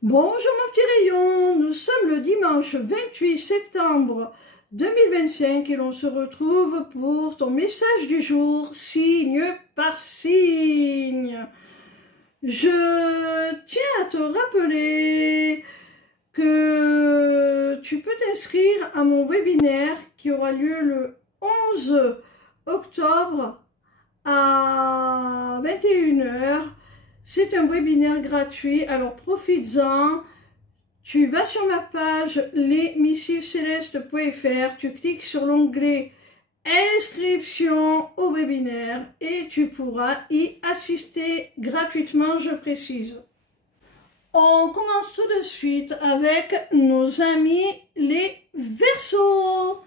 Bonjour mon petit rayon, nous sommes le dimanche 28 septembre 2025 et l'on se retrouve pour ton message du jour, signe par signe. Je tiens à te rappeler que tu peux t'inscrire à mon webinaire qui aura lieu le 11 octobre à 21h. C'est un webinaire gratuit, alors profites-en. Tu vas sur ma page lesmissivescelestes.fr, tu cliques sur l'onglet inscription au webinaire et tu pourras y assister gratuitement, je précise. On commence tout de suite avec nos amis les Verseaux.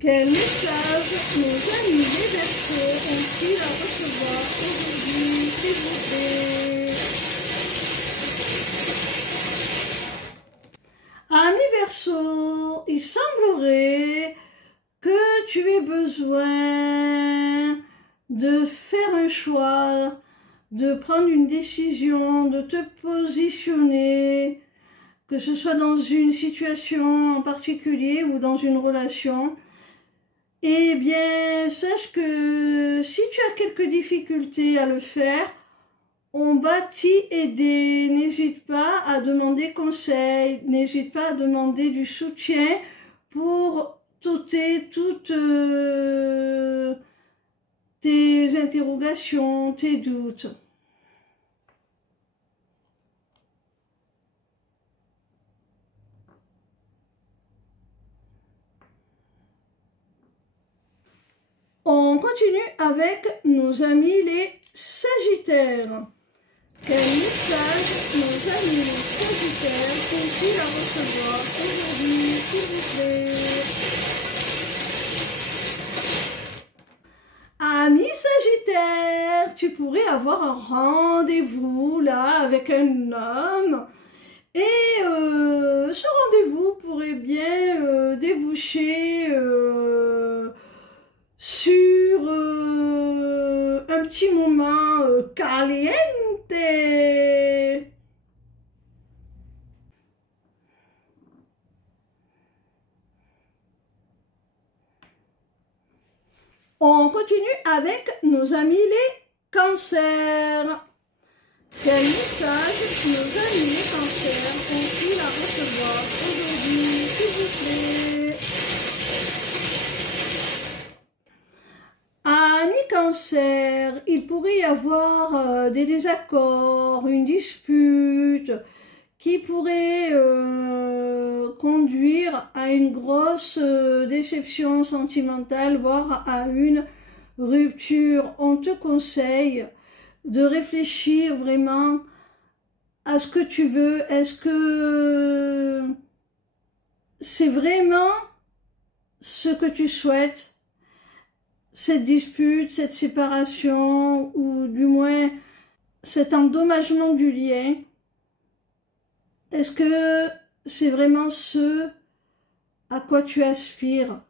Quel message nos amis les Verseaux ont-ils à recevoir aujourd'hui, s'il vous plaît? Amis Verseaux, il semblerait que tu aies besoin de faire un choix, de prendre une décision, de te positionner, que ce soit dans une situation en particulier ou dans une relation. Eh bien, sache que si tu as quelques difficultés à le faire, on va t'y aider. N'hésite pas à demander conseil, n'hésite pas à demander du soutien pour t'ôter toutes tes interrogations, tes doutes. On continue avec nos amis les Sagittaires. Quel message nos amis les Sagittaires sont-ils à recevoir aujourd'hui, s'il vous plaît? Amis Sagittaires, tu pourrais avoir un rendez-vous là avec un homme et ce rendez-vous pourrait bien déboucher sur un petit moment caliente. On continue avec nos amis les Cancers. Quel message nos amis les Cancers ont-ils à recevoir aujourd'hui, s'il vous plaît? Amis Cancer, il pourrait y avoir des désaccords, une dispute qui pourrait conduire à une grosse déception sentimentale, voire à une rupture. On te conseille de réfléchir vraiment à ce que tu veux. Est-ce que c'est vraiment ce que tu souhaites? Cette dispute, cette séparation, ou du moins cet endommagement du lien, est-ce que c'est vraiment ce à quoi tu aspires?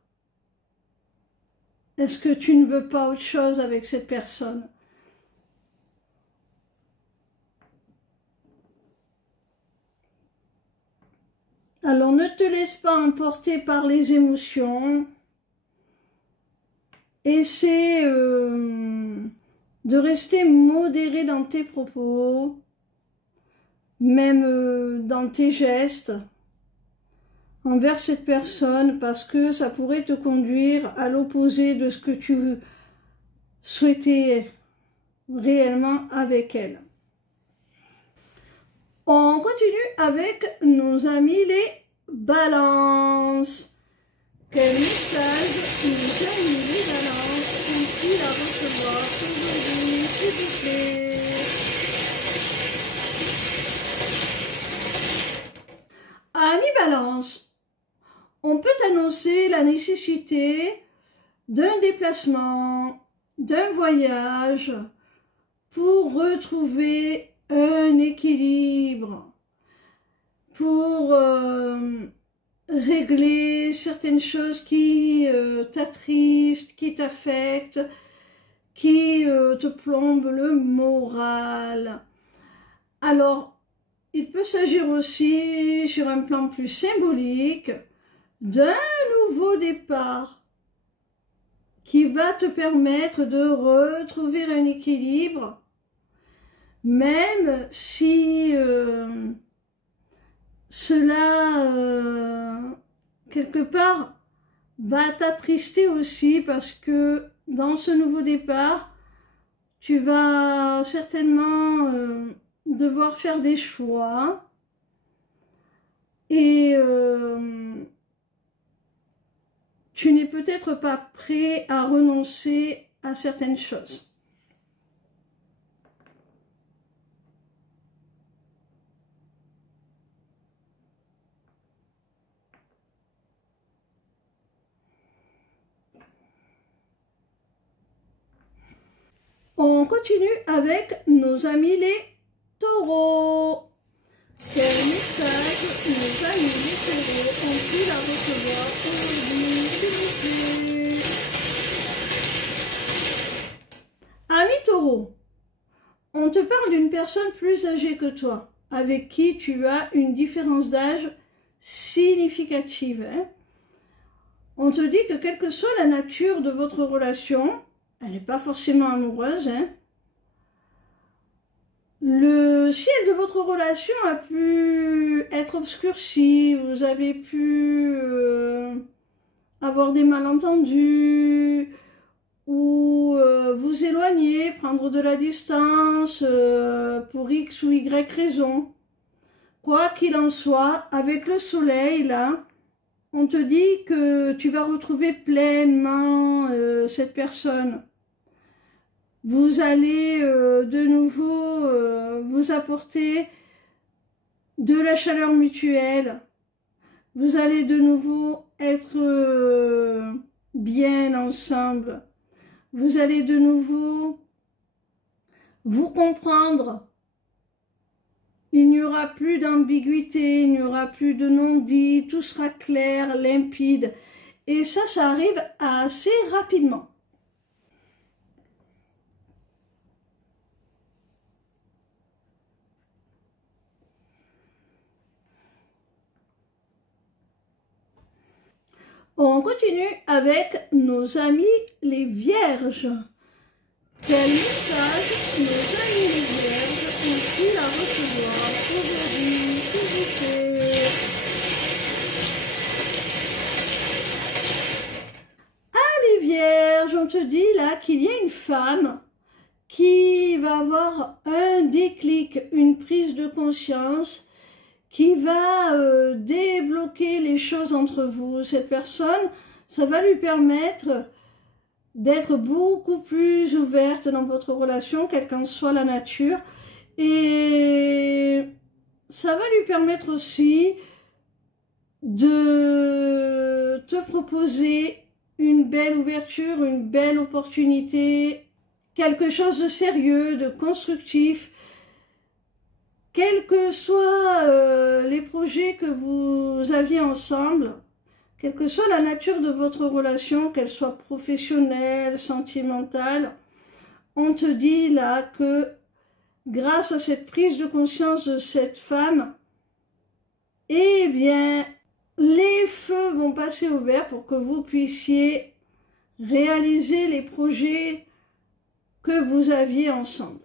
Est-ce que tu ne veux pas autre chose avec cette personne? Alors ne te laisse pas emporter par les émotions. Essaie de rester modéré dans tes propos, même dans tes gestes envers cette personne, parce que ça pourrait te conduire à l'opposé de ce que tu souhaitais réellement avec elle. On continue avec nos amis les Balances. Quel message nos amis les Balances ont-ils à recevoir aujourd'hui, s'il vous plaît? Amis Balance, on peut annoncer la nécessité d'un déplacement, d'un voyage pour retrouver un équilibre, pour régler certaines choses qui t'attristent, qui t'affectent, qui te plombent le moral. Alors, il peut s'agir aussi, sur un plan plus symbolique, d'un nouveau départ qui va te permettre de retrouver un équilibre, même si cela, quelque part, va t'attrister aussi parce que dans ce nouveau départ, tu vas certainement devoir faire des choix et tu n'es peut-être pas prêt à renoncer à certaines choses. On continue avec nos amis les taureaux. Quel message nos amis les taureaux ont-ils à recevoir aujourd'hui, s'il vous plaît? Amis taureaux, on te parle d'une personne plus âgée que toi, avec qui tu as une différence d'âge significative. On te dit que quelle que soit la nature de votre relation, elle n'est pas forcément amoureuse, le ciel de votre relation a pu être obscurci, vous avez pu avoir des malentendus, ou vous éloigner, prendre de la distance pour X ou Y raison. Quoi qu'il en soit, avec le soleil, là, on te dit que tu vas retrouver pleinement cette personne. Vous allez de nouveau vous apporter de la chaleur mutuelle. Vous allez de nouveau être bien ensemble. Vous allez de nouveau vous comprendre. Il n'y aura plus d'ambiguïté, il n'y aura plus de non-dit, tout sera clair, limpide. Et ça arrive assez rapidement. On continue avec nos amis les vierges. Quel message nos amis les vierges ont-ils à recevoir aujourd'hui, s'il vous plaît? Ah les vierges, on te dit là qu'il y a une femme qui va avoir un déclic, une prise de conscience qui va débloquer les choses entre vous. Cette personne, ça va lui permettre d'être beaucoup plus ouverte dans votre relation, quelle qu'en soit la nature. Et ça va lui permettre aussi de te proposer une belle ouverture, une belle opportunité, quelque chose de sérieux, de constructif. Quels que soient les projets que vous aviez ensemble, quelle que soit la nature de votre relation, qu'elle soit professionnelle, sentimentale, on te dit là que grâce à cette prise de conscience de cette femme, eh bien, les feux vont passer au vert pour que vous puissiez réaliser les projets que vous aviez ensemble.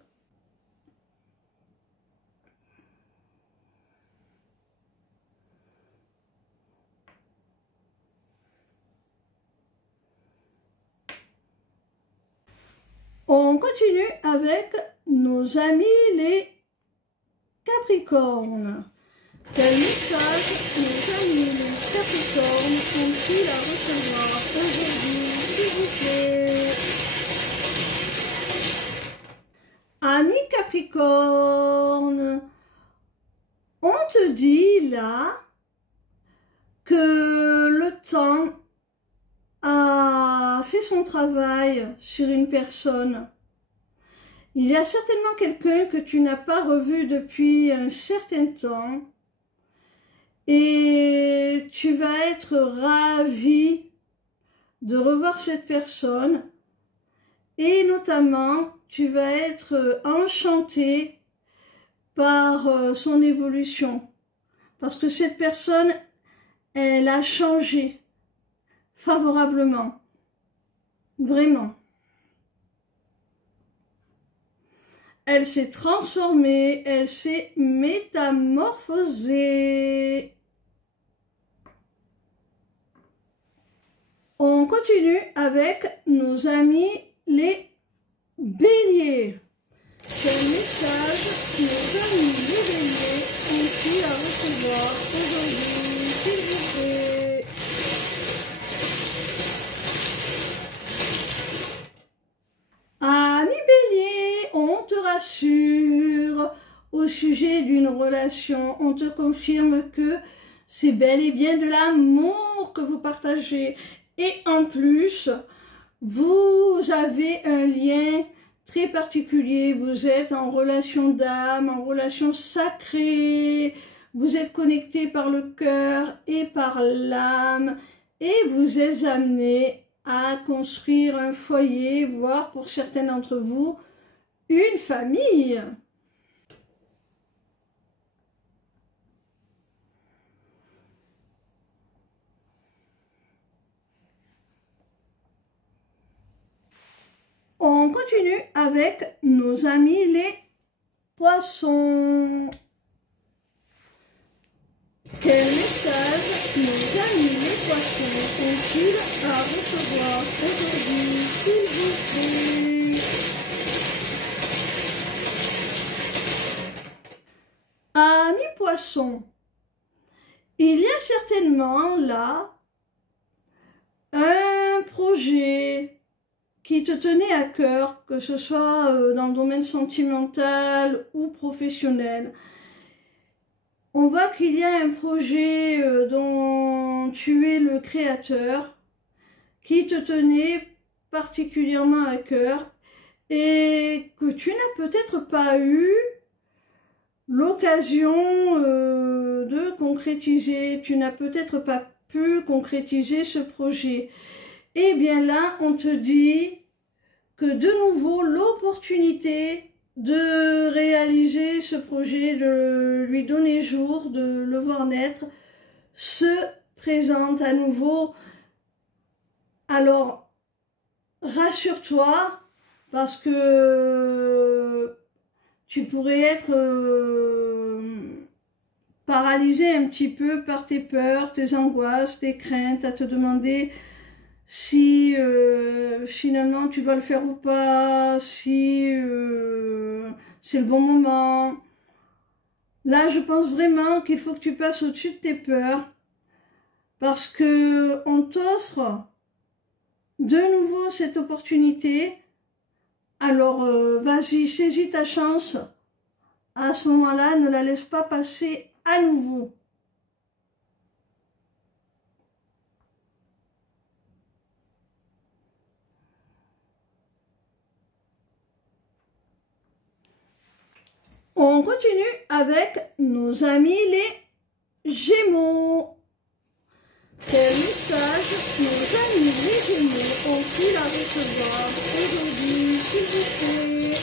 On continue avec nos amis les Capricornes. Quel message nos amis les Capricornes ont-ils à recevoir aujourd'hui, s'il vous plaît? Amis Capricornes, on te dit là que le temps a fait son travail sur une personne. Il y a certainement quelqu'un que tu n'as pas revu depuis un certain temps et tu vas être ravi de revoir cette personne et notamment tu vas être enchanté par son évolution. Parce que cette personne, elle a changé favorablement. Vraiment. Elle s'est transformée, elle s'est métamorphosée. On continue avec nos amis les béliers. Quel message nos amis les béliers ont-ils à recevoir aujourd'hui, s'il vous plaît? Amis béliers, on te rassure au sujet d'une relation, on te confirme que c'est bel et bien de l'amour que vous partagez. Et en plus, vous avez un lien très particulier, vous êtes en relation d'âme, en relation sacrée, vous êtes connecté par le cœur et par l'âme, et vous êtes amené à construire un foyer, voire pour certains d'entre vous, une famille. On continue avec nos amis les poissons. Quel message nos amis les poissons ont-ils à recevoir aujourd'hui, s'il vous plaît? Amis poissons, il y a certainement là un projet qui te tenait à cœur, que ce soit dans le domaine sentimental ou professionnel. On voit qu'il y a un projet dont tu es le créateur, qui te tenait particulièrement à cœur et que tu n'as peut-être pas eu l'occasion de concrétiser. Tu n'as peut-être pas pu concrétiser ce projet. Et bien là, on te dit que de nouveau, l'opportunité de réaliser ce projet, de lui donner jour, de le voir naître, se présente à nouveau. Alors, rassure-toi, parce que tu pourrais être paralysé un petit peu par tes peurs, tes angoisses, tes craintes, à te demander si finalement tu dois le faire ou pas, si c'est le bon moment. Là, je pense vraiment qu'il faut que tu passes au-dessus de tes peurs, parce que on t'offre de nouveau cette opportunité. Alors, vas-y, saisis ta chance. À ce moment-là, ne la laisse pas passer à nouveau. On continue avec nos amis les Gémeaux. Quel message nos amis les Gémeaux ont-ils à recevoir aujourd'hui, s'il vous plaît?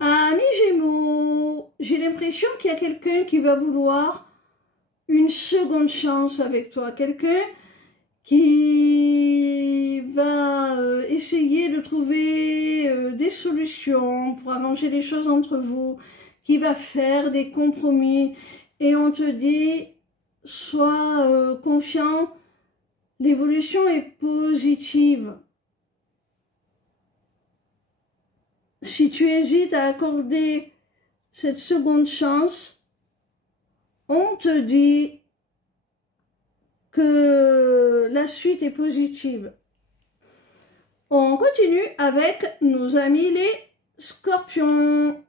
Amis Gémeaux, j'ai l'impression qu'il y a quelqu'un qui va vouloir une seconde chance avec toi, quelqu'un qui va essayer de trouver des solutions pour arranger les choses entre vous, qui va faire des compromis. Et on te dit, sois confiant, l'évolution est positive. Si tu hésites à accorder cette seconde chance, on te dit que la suite est positive. On continue avec nos amis les Scorpions.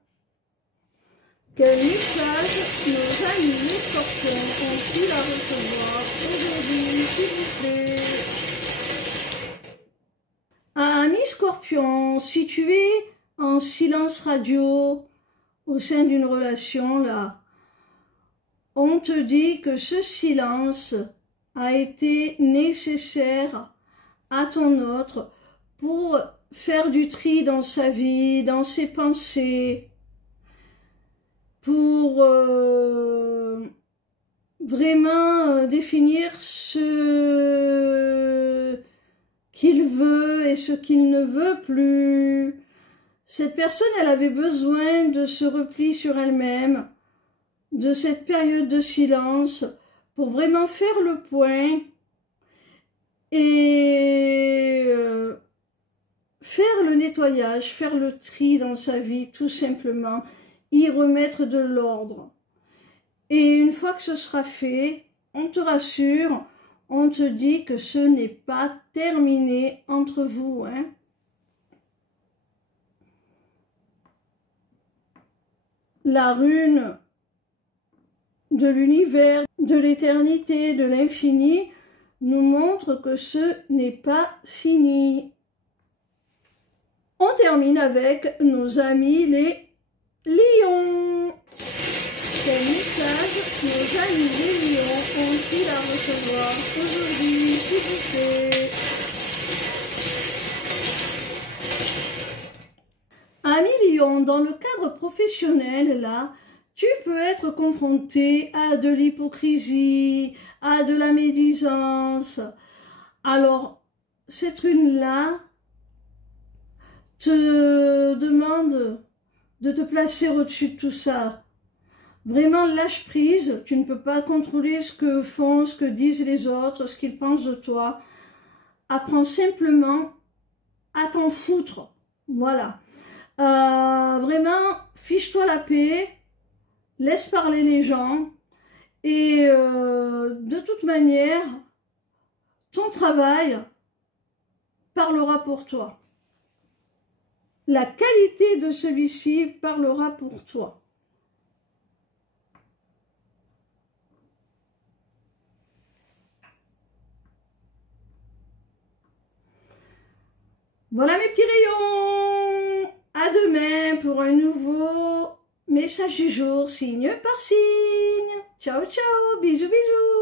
Quel message nos amis les Scorpions ont-ils à recevoir aujourd'hui, s'il vous plaît? Amis Scorpions, si tu es en silence radio au sein d'une relation, là, on te dit que ce silence a été nécessaire à ton autre pour faire du tri dans sa vie, dans ses pensées, pour vraiment définir ce qu'il veut et ce qu'il ne veut plus. Cette personne, elle avait besoin de ce repli sur elle-même, de cette période de silence, pour vraiment faire le point et faire le nettoyage, faire le tri dans sa vie, tout simplement, y remettre de l'ordre. Et une fois que ce sera fait, on te rassure, on te dit que ce n'est pas terminé entre vous, hein. La rune de l'univers, de l'éternité, de l'infini, nous montre que ce n'est pas fini. On termine avec nos amis les lions. Quel message nos amis les lions ont-ils à recevoir aujourd'hui, s'il vous plaît? Amis lions, dans le cadre professionnel, là, tu peux être confronté à de l'hypocrisie, à de la médisance. Alors, cette rune-là te demande de te placer au-dessus de tout ça. Vraiment, lâche prise, tu ne peux pas contrôler ce que font, ce que disent les autres, ce qu'ils pensent de toi. Apprends simplement à t'en foutre, voilà. Vraiment, fiche-toi la paix, laisse parler les gens et de toute manière, ton travail parlera pour toi. La qualité de celui-ci parlera pour toi. Voilà mes petits rayons. À demain pour un nouveau message du jour, signe par signe. Ciao, ciao, bisous, bisous.